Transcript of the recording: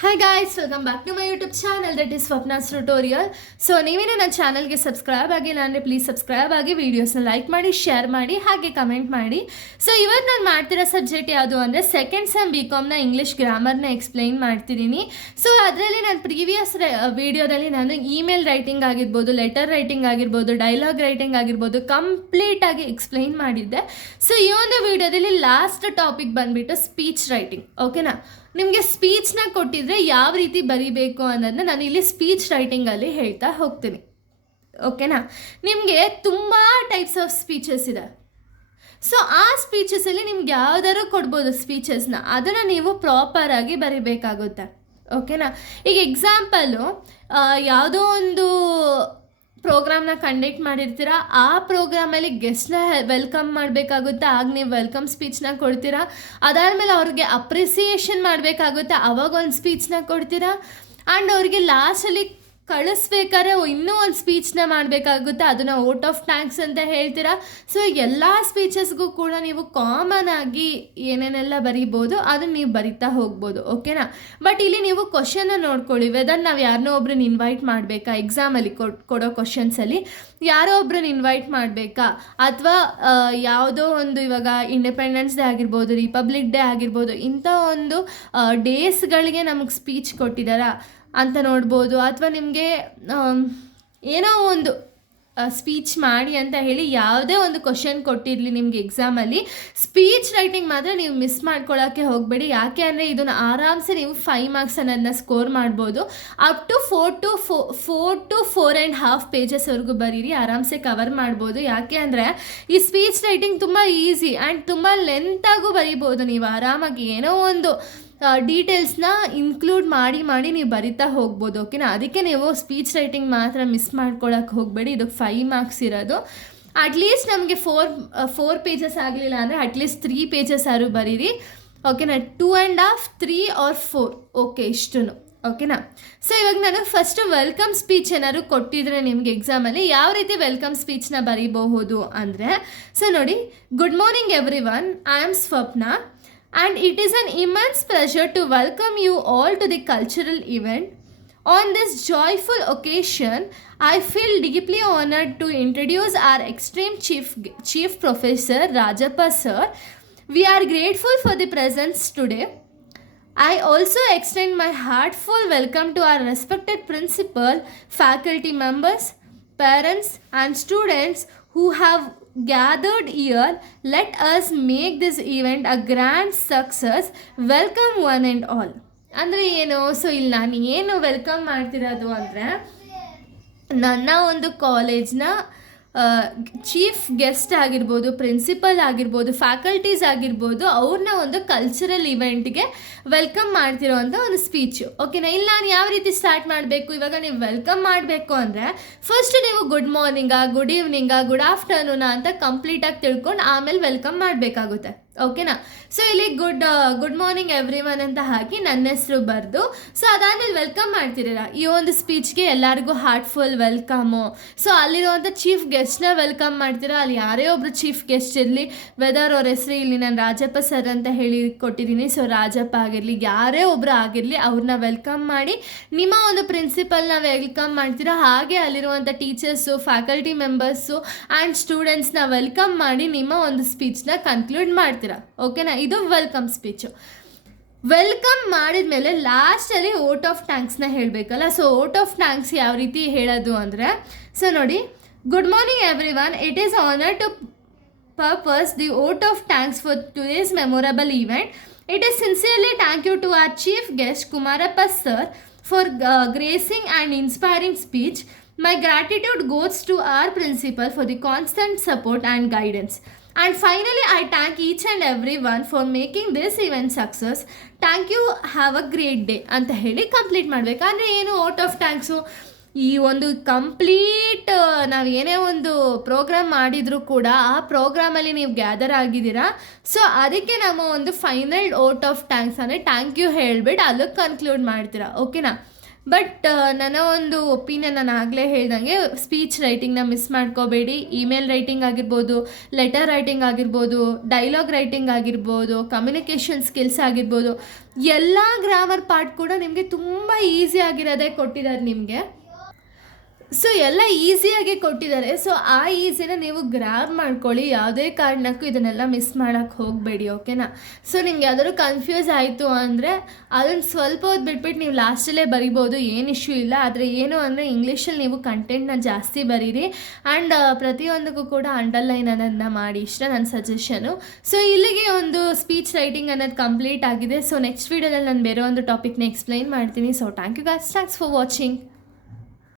Hi guys, welcome back to my YouTube channel that is Swapna's tutorial. So ನೀವೇನೇ ನನ್ನ ಚಾನಲ್ಗೆ subscribe ಆಗಿಲ್ಲ ಅಂದರೆ ಪ್ಲೀಸ್ ಸಬ್ಸ್ಕ್ರೈಬ್ ಆಗಿ, ವೀಡಿಯೋಸ್ನ ಲೈಕ್ ಮಾಡಿ, ಶೇರ್ ಮಾಡಿ, ಹಾಗೆ ಕಮೆಂಟ್ ಮಾಡಿ. ಸೊ ಇವತ್ತು ನಾನು ಮಾಡ್ತಿರೋ ಸಬ್ಜೆಕ್ಟ್ ಯಾವುದು ಅಂದರೆ ಸೆಕೆಂಡ್ ಸೆಮ್ BComನ ಇಂಗ್ಲೀಷ್ ಗ್ರಾಮರ್ನ ಎಕ್ಸ್ಪ್ಲೈನ್ ಮಾಡ್ತಿದ್ದೀನಿ. ಸೊ ಅದರಲ್ಲಿ ನಾನು ಪ್ರೀವಿಯಸ್ ವೀಡಿಯೋದಲ್ಲಿ ನಾನು ಇಮೇಲ್ ರೈಟಿಂಗ್ ಆಗಿರ್ಬೋದು, ಲೆಟರ್ ರೈಟಿಂಗ್ ಆಗಿರ್ಬೋದು, ಡೈಲಾಗ್ ರೈಟಿಂಗ್ ಆಗಿರ್ಬೋದು ಕಂಪ್ಲೀಟಾಗಿ ಎಕ್ಸ್ಪ್ಲೈನ್ ಮಾಡಿದ್ದೆ. ಸೊ ಈ ಒಂದು ವೀಡಿಯೋದಲ್ಲಿ ಲಾಸ್ಟ್ ಟಾಪಿಕ್ ಬಂದುಬಿಟ್ಟು ಸ್ಪೀಚ್ ರೈಟಿಂಗ್. ಓಕೆನಾ, ನಿಮಗೆ ಸ್ಪೀಚ್ನ ಕೊಟ್ಟಿದ್ರೆ ಯಾವ ರೀತಿ ಬರೀಬೇಕು ಅನ್ನೋದನ್ನ ನಾನು ಇಲ್ಲಿ ಸ್ಪೀಚ್ ರೈಟಿಂಗಲ್ಲಿ ಹೇಳ್ತಾ ಹೋಗ್ತೀನಿ. ಓಕೆನಾ, ನಿಮಗೆ ತುಂಬ ಟೈಪ್ಸ್ ಆಫ್ ಸ್ಪೀಚಸ್ ಇದೆ. ಸೊ ಆ ಸ್ಪೀಚಸಲ್ಲಿ ನಿಮ್ಗೆ ಯಾವ್ದಾದ್ರು ಕೊಡ್ಬೋದು ಸ್ಪೀಚಸ್ನ, ಅದನ್ನು ನೀವು ಪ್ರಾಪರಾಗಿ ಬರೀಬೇಕಾಗುತ್ತೆ. ಓಕೆನಾ, ಈಗ ಎಕ್ಸಾಂಪಲು ಯಾವುದೋ ಒಂದು ಪ್ರೋಗ್ರಾಮ್ನ ಕಂಡಕ್ಟ್ ಮಾಡಿರ್ತೀರ, ಆ ಪ್ರೋಗ್ರಾಮಲ್ಲಿ ಗೆಸ್ಟ್ನ ವೆಲ್ಕಮ್ ಮಾಡಬೇಕಾಗುತ್ತೆ, ಆಗ ನೀವು ವೆಲ್ಕಮ್ ಸ್ಪೀಚ್ನ ಕೊಡ್ತೀರಾ. ಅದಾದಮೇಲೆ ಅವ್ರಿಗೆ ಅಪ್ರಿಸಿಯೇಷನ್ ಮಾಡಬೇಕಾಗುತ್ತೆ, ಅವಾಗ ಒಂದು ಸ್ಪೀಚ್ನ ಕೊಡ್ತೀರಾ. ಆ್ಯಂಡ್ ಅವ್ರಿಗೆ ಲಾಸ್ಟಲ್ಲಿ ಕಳಿಸ್ಬೇಕಾದ್ರೆ ಇನ್ನೂ ಒಂದು ಸ್ಪೀಚ್ನ ಮಾಡಬೇಕಾಗುತ್ತೆ, ಅದನ್ನು ಔಟ್ ಆಫ್ ಥ್ಯಾಂಕ್ಸ್ ಅಂತ ಹೇಳ್ತೀರಾ. ಸೊ ಎಲ್ಲ ಸ್ಪೀಚಸ್ಗೂ ಕೂಡ ನೀವು ಕಾಮನ್ ಆಗಿ ಏನೇನೆಲ್ಲ ಬರೀಬೋದು ಅದನ್ನು ನೀವು ಬರಿತಾ ಹೋಗ್ಬೋದು. ಓಕೆನಾ, ಬಟ್ ಇಲ್ಲಿ ನೀವು ಕ್ವಶನ್ನ ನೋಡ್ಕೊಳ್ಳಿ, ವೆದರ್ ನಾವು ಯಾರನ್ನೋ ಒಬ್ರನ್ನ ಇನ್ವೈಟ್ ಮಾಡಬೇಕಾ, ಎಕ್ಸಾಮಲ್ಲಿ ಕೊಡೋ ಕ್ವಶನ್ಸಲ್ಲಿ ಯಾರೋ ಒಬ್ರನ್ನ ಇನ್ವೈಟ್ ಮಾಡಬೇಕಾ, ಅಥವಾ ಯಾವುದೋ ಒಂದು ಇವಾಗ ಇಂಡಿಪೆಂಡೆನ್ಸ್ ಡೇ ಆಗಿರ್ಬೋದು, ರಿಪಬ್ಲಿಕ್ ಡೇ ಆಗಿರ್ಬೋದು, ಇಂಥ ಒಂದು ಡೇಸ್ಗಳಿಗೆ ನಮಗೆ ಸ್ಪೀಚ್ ಕೊಟ್ಟಿದ್ದಾರಾ ಅಂತ ನೋಡ್ಬೋದು. ಅಥವಾ ನಿಮಗೆ ಏನೋ ಒಂದು ಸ್ಪೀಚ್ ಮಾಡಿ ಅಂತ ಹೇಳಿ ಯಾವುದೇ ಒಂದು ಕ್ವಶನ್ ಕೊಟ್ಟಿರಲಿ ನಿಮಗೆ ಎಕ್ಸಾಮಲ್ಲಿ, ಸ್ಪೀಚ್ ರೈಟಿಂಗ್ ಮಾತ್ರ ನೀವು ಮಿಸ್ ಮಾಡ್ಕೊಳ್ಳೋಕ್ಕೆ ಹೋಗಬೇಡಿ. ಯಾಕೆ ಅಂದರೆ ಇದನ್ನು ಆರಾಮ್ಸೆ ನೀವು 5 ಮಾರ್ಕ್ಸ್ ಅನ್ನೋದನ್ನ ಸ್ಕೋರ್ ಮಾಡ್ಬೋದು. ಅಪ್ ಟು 4 to 4.5 ಪೇಜಸ್ವರೆಗೂ ಬರೀರಿ, ಆರಾಮ್ಸೆ ಕವರ್ ಮಾಡ್ಬೋದು. ಯಾಕೆ ಅಂದರೆ ಈ ಸ್ಪೀಚ್ ರೈಟಿಂಗ್ ತುಂಬ ಈಸಿ ಆ್ಯಂಡ್ ತುಂಬ ಲೆಂತಾಗೂ ಬರೀಬೋದು. ನೀವು ಆರಾಮಾಗಿ ಏನೋ ಒಂದು ಡೀಟೇಲ್ಸ್ನ ಇನ್ಕ್ಲೂಡ್ ಮಾಡಿ ನೀವು ಬರಿತಾ ಹೋಗ್ಬೋದು. ಓಕೆನಾ, ಅದಕ್ಕೆ ನೀವು ಸ್ಪೀಚ್ ರೈಟಿಂಗ್ ಮಾತ್ರ ಮಿಸ್ ಮಾಡ್ಕೊಳ್ಳೋಕೆ ಹೋಗಬೇಡಿ. ಇದಕ್ಕೆ 5 ಮಾರ್ಕ್ಸ್ ಇರೋದು. ಅಟ್ಲೀಸ್ಟ್ ನಮಗೆ 4 ಪೇಜಸ್ ಆಗಲಿಲ್ಲ ಅಂದರೆ ಅಟ್ಲೀಸ್ಟ್ 3 ಪೇಜಸ್ ಆದ್ರೂ ಬರೀರಿ. ಓಕೆನಾ, 2.5, 3 or 4 ಓಕೆ, ಇಷ್ಟು. ಓಕೆನಾ, ಸೊ ಇವಾಗ ನಾನು ಫಸ್ಟು ವೆಲ್ಕಮ್ ಸ್ಪೀಚ್ ಏನಾದ್ರು ಕೊಟ್ಟಿದ್ರೆ ನಿಮಗೆ ಎಕ್ಸಾಮಲ್ಲಿ ಯಾವ ರೀತಿ ವೆಲ್ಕಮ್ ಸ್ಪೀಚ್ನ ಬರೀಬಹುದು ಅಂದರೆ, ಸೊ ನೋಡಿ, good morning every one, I am Swapna. And it is an immense pleasure to welcome you all to the cultural event. On this joyful occasion, I feel deeply honored to introduce our extreme chief professor Rajappa sir. We are grateful for the presence today. I also extend my heartfelt welcome to our respected principal, faculty members, parents and students who have gathered here. Let us make this event a grand success. Welcome one and all. ಅಂದರೆ ಏನು, so ಇಲ್ಲಿ ನಾನು ಏನು welcome ಮಾಡ್ತಿರೋದು ಅಂದರೆ, ನನ್ನ ಒಂದು ಕಾಲೇಜ್ನ chief guest ಆಗಿರ್ಬೋದು, ಪ್ರಿನ್ಸಿಪಲ್ ಆಗಿರ್ಬೋದು, ಫ್ಯಾಕಲ್ಟೀಸ್ ಆಗಿರ್ಬೋದು, ಅವ್ರನ್ನ ಒಂದು ಕಲ್ಚರಲ್ ಇವೆಂಟ್ಗೆ ವೆಲ್ಕಮ್ ಮಾಡ್ತಿರೋ ಅಂಥ ಒಂದು ಸ್ಪೀಚು. ಓಕೆನಾ, ಇಲ್ಲಿ ನಾನು ಯಾವ ರೀತಿ ಸ್ಟಾರ್ಟ್ ಮಾಡಬೇಕು, ಇವಾಗ ನೀವು ವೆಲ್ಕಮ್ ಮಾಡಬೇಕು ಅಂದರೆ ಫಸ್ಟ್ ನೀವು ಗುಡ್ ಮಾರ್ನಿಂಗಾ, ಗುಡ್ ಈವ್ನಿಂಗಾ, ಗುಡ್ ಆಫ್ಟರ್ನೂನಾ ಅಂತ ಕಂಪ್ಲೀಟಾಗಿ ತಿಳ್ಕೊಂಡು ಆಮೇಲೆ ವೆಲ್ಕಮ್ ಮಾಡಬೇಕಾಗುತ್ತೆ. ಓಕೆನಾ, ಸೊ ಇಲ್ಲಿ ಗುಡ್ ಮಾರ್ನಿಂಗ್ ಎವ್ರಿ ಒನ್ ಅಂತ ಹಾಕಿ ನನ್ನ ಹೆಸರು ಬರೆದು, ಸೊ ಅದಾದಮೇಲೆ ವೆಲ್ಕಮ್ ಮಾಡ್ತಿರಲ್ಲ ಈ ಒಂದು ಸ್ಪೀಚ್ಗೆ ಎಲ್ಲರಿಗೂ ಹಾರ್ಟ್ಫುಲ್ ವೆಲ್ಕಮು. ಸೊ ಅಲ್ಲಿರುವಂಥ ಚೀಫ್ ಗೆಸ್ಟ್ನ ವೆಲ್ಕಮ್ ಮಾಡ್ತೀರಾ. ಅಲ್ಲಿ ಯಾರೇ ಒಬ್ಬರು ಚೀಫ್ ಗೆಸ್ಟ್ ಇರಲಿ, ವೆದರ್ ಅವ್ರ ಹೆಸರು ಇಲ್ಲಿ ನಾನು ರಾಜಪ್ಪ ಸರ್ ಅಂತ ಹೇಳಿ ಕೊಟ್ಟಿದ್ದೀನಿ, ಸೊ ರಾಜಪ್ಪ ಆಗಿರಲಿ, ಯಾರೇ ಒಬ್ಬರು ಆಗಿರಲಿ ಅವ್ರನ್ನ ವೆಲ್ಕಮ್ ಮಾಡಿ ನಿಮ್ಮ ಒಂದು ಪ್ರಿನ್ಸಿಪಲ್ನ ವೆಲ್ಕಮ್ ಮಾಡ್ತೀರಾ. ಹಾಗೆ ಅಲ್ಲಿರುವಂಥ ಟೀಚರ್ಸು, ಫ್ಯಾಕಲ್ಟಿ ಮೆಂಬರ್ಸು ಆ್ಯಂಡ್ ಸ್ಟೂಡೆಂಟ್ಸ್ನ ವೆಲ್ಕಮ್ ಮಾಡಿ ನಿಮ್ಮ ಒಂದು ಸ್ಪೀಚ್ನ ಕನ್ಕ್ಲೂಡ್ ಮಾಡ್ತೀರಾ. ಓಕೆನಾ, ಇದು ವೆಲ್ಕಮ್ ಸ್ಪೀಚು. ವೆಲ್ಕಮ್ ಮಾಡಿದ ಮೇಲೆ ಲಾಸ್ಟಲ್ಲಿ ಓಟ್ ಆಫ್ ಥ್ಯಾಂಕ್ಸ್ನ ಹೇಳಬೇಕಲ್ಲ. ಸೊ ಓಟ್ ಆಫ್ ಥ್ಯಾಂಕ್ಸ್ ಯಾವ ರೀತಿ ಹೇಳೋದು ಅಂದರೆ, ಸೊ ನೋಡಿ, good morning everyone, it is honour to purpose the vote of thanks for today's memorable event. It is sincerely thank you to our chief guest Kumarappa sir for gracing and inspiring speech. My gratitude goes to our principal for the constant support and guidance. And finally, I thank each and everyone for making this event success. Thank you, have a great day ಅಂತ ಹೇಳಿ complete ಮಾಡಬೇಕು. ಅಂದರೆ ಏನು, out of thanks ಈ ಒಂದು complete ನಾವು ಏನೇ ಒಂದು ಪ್ರೋಗ್ರಾಮ್ ಮಾಡಿದರೂ ಕೂಡ ಆ ಪ್ರೋಗ್ರಾಮಲ್ಲಿ ನೀವು ಗ್ಯಾದರ್ ಆಗಿದ್ದೀರಾ. ಸೊ ಅದಕ್ಕೆ ನಮ್ಮ ಒಂದು ಫೈನಲ್ ಔಟ್ ಆಫ್ ಥ್ಯಾಂಕ್ಸ್ ಅಂದರೆ ಥ್ಯಾಂಕ್ ಯು ಹೇಳಿಬಿಟ್ಟು ಅದಕ್ಕೆ ಕನ್ಕ್ಲೂಡ್ ಮಾಡ್ತೀರಾ. ಓಕೆನಾ, ಬಟ್ ನನ್ನ ಒಂದು ಒಪಿನಿಯನ್ ನಾನು ಆಗಲೇ ಹೇಳ್ದಂಗೆ ಸ್ಪೀಚ್ ರೈಟಿಂಗ್ನ ಮಿಸ್ ಮಾಡ್ಕೋಬೇಡಿ. ಇಮೇಲ್ ರೈಟಿಂಗ್ ಆಗಿರ್ಬೋದು, ಲೆಟರ್ ರೈಟಿಂಗ್ ಆಗಿರ್ಬೋದು, ಡೈಲಾಗ್ ರೈಟಿಂಗ್ ಆಗಿರ್ಬೋದು, ಕಮ್ಯುನಿಕೇಷನ್ ಸ್ಕಿಲ್ಸ್ ಆಗಿರ್ಬೋದು, ಎಲ್ಲ ಗ್ರಾಮರ್ ಪಾರ್ಟ್ ಕೂಡ ನಿಮಗೆ ತುಂಬ ಈಸಿ ಆಗಿರೋದೇ ಕೊಟ್ಟಿದ್ದಾರೆ ನಿಮಗೆ. ಸೊ ಎಲ್ಲ ಈಸಿಯಾಗಿ ಕೊಟ್ಟಿದ್ದಾರೆ. ಸೊ ಆ ಈಸಿನ ನೀವು ಗ್ರ್ಯಾಬ್ ಮಾಡ್ಕೊಳ್ಳಿ. ಯಾವುದೇ ಕಾರಣಕ್ಕೂ ಇದನ್ನೆಲ್ಲ ಮಿಸ್ ಮಾಡೋಕ್ಕೆ ಹೋಗಬೇಡಿ, ಓಕೆನಾ? ಸೊ ನಿಮ್ಗೆ ಯಾವ್ದಾದ್ರು ಕನ್ಫ್ಯೂಸ್ ಆಯಿತು ಅಂದರೆ ಅದನ್ನು ಸ್ವಲ್ಪ ಹೊತ್ತು ಬಿಟ್ಬಿಟ್ಟು ನೀವು ಲಾಸ್ಟಲ್ಲೇ ಬರಿಬೋದು, ಏನು ಇಶ್ಯೂ ಇಲ್ಲ. ಆದರೆ ಏನು ಅಂದರೆ ಇಂಗ್ಲೀಷಲ್ಲಿ ನೀವು ಕಂಟೆಂಟ್ನ ಜಾಸ್ತಿ ಬರೀರಿ ಆ್ಯಂಡ್ ಪ್ರತಿಯೊಂದಕ್ಕೂ ಕೂಡ ಅಂಡರ್ಲೈನ್ ಅನ್ನೋದನ್ನ ಮಾಡಿ. ಇಷ್ಟ ನನ್ನ ಸಜೆಷನು. ಸೊ ಇಲ್ಲಿಗೆ ಒಂದು ಸ್ಪೀಚ್ ರೈಟಿಂಗ್ ಅನ್ನೋದು ಕಂಪ್ಲೀಟ್ ಆಗಿದೆ. ಸೊ ನೆಕ್ಸ್ಟ್ ವೀಡಿಯೋದಲ್ಲಿ ನಾನು ಬೇರೆ ಒಂದು ಟಾಪಿಕ್ನ ಎಕ್ಸ್ಪ್ಲೈನ್ ಮಾಡ್ತೀನಿ. So thank you guys, thanks for watching.